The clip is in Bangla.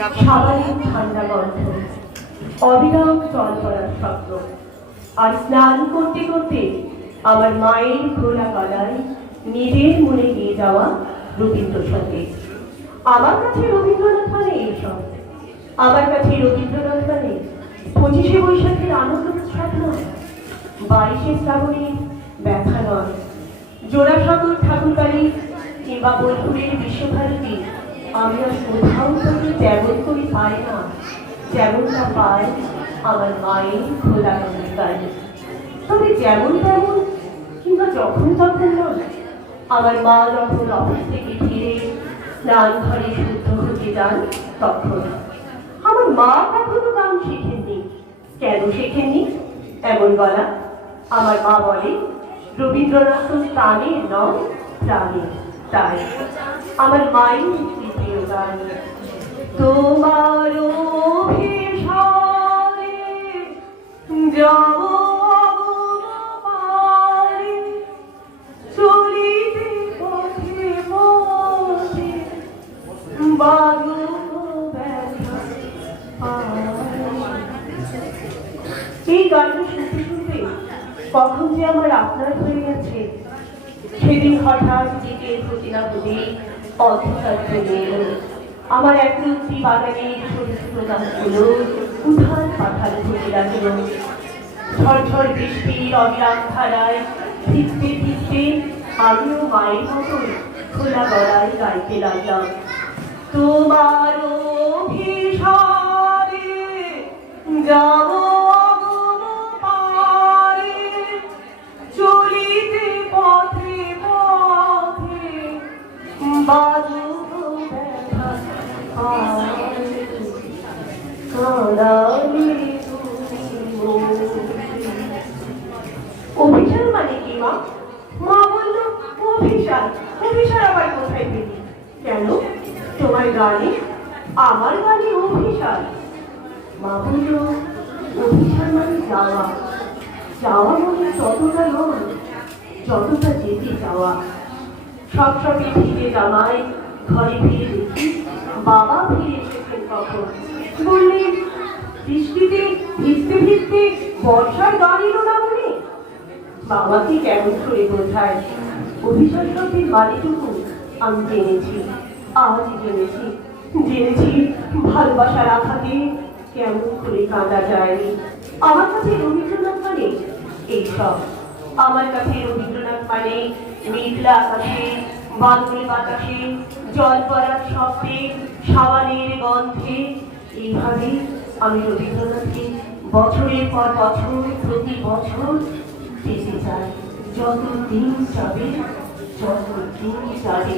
সাবানের ঠান্ডা গন্ধ, অবিরাম জল পড়ার শব্দ, আর স্নান করতে করতে আমার মায়ের খোলা গলায় নিজের মনে গিয়ে যাওয়া রবীন্দ্রসঙ্গীত। আমার কাছে রবীন্দ্রনাথ মানে এইসব। আমার কাছে রবীন্দ্রনাথ মানে 25শে বৈশাখের আনন্দ উৎসব নয়, 22শে শ্রাবণের ব্যথা নয়, জোড়াসাগর ঠাকুরবাড়ি কিংবা বোলপুরের বিশ্বভারতী আমি আর কোথাও থেকে তেমন করে পাই না যেমনটা পাই আমার মায়ের খোলা গায়ে। তবে যেমন তেমন কিংবা যখন তখন নয়, আমার মা যখন অফিস থেকে ফিরে স্নান ঘরে শুদ্ধ হতে যান তখন। আমার মা কখনো গান শেখেননি। কেন শেখেননি এমন বলা? আমার মা বলে রবীন্দ্রনাথ তো প্রাণের নয়, প্রাণের। তাই আমার মায়ের প্রিয় গান, তোমার অভিসারে যাব চলিতে পথে পথে এই গানটা শুনতে শুনতে কখন যে আমার আপনার হয়ে গেছে। সেদিন হঠাৎ দিকের প্রতি না হতে অন্ধকার চলে এলো। আমার একরত্তি বাগানের ছোট ছোট গাছগুলো উঠান পাঠান হতে লাগল। ঝড়ঝড় বৃষ্টির অবিরাম ধারায় ভিজতে ভিজতে আমিও মায়ের মতো খোলা গলায় গাইতে লাগলাম, তোমার অভিসারে যাব চলিতে পথে পথে বাজুক ব্যথা অভিসার মানে কি মা? মা বলল অভিসার। অভিসার আবার কোথায় পেলি? কেন তোমার গানে? আমার গানে অভিসার? মা বলল অভিসার মানে যাওয়া। যাওয়া মানে ততটা নয় যতটা যেতে যাওয়া। সবসময় ভিজে জামাই ঘরে ফিরে দেখি বাবা ফিরে এসেছেন কখন। বললেন বৃষ্টিতে ভিজতে ভিজতে বর্ষার গান এলো না মনে? বাবাকে কেমন করে বোঝায় অভিসার শব্দের বাড়িটুকু আমি জেনেছি, আজ জেনেছি। জেনেছি ভালোবাসার আঘাতে কেমন করে কাঁদা যায়নি। আমার কাছে রবীন্দ্রনাথ মানে এইসব। আমার কাছে রবীন্দ্রনাথ মানে মেঘলা আকাশে, বাদল বাতাসে, জল পড়ার শব্দে, সাবানের গন্ধে। এইভাবে আমি রবীন্দ্রনাথকে বছরের পর বছর প্রতি বছর পেতে চাই। যত দিন যাবে, যত দিন যাবে।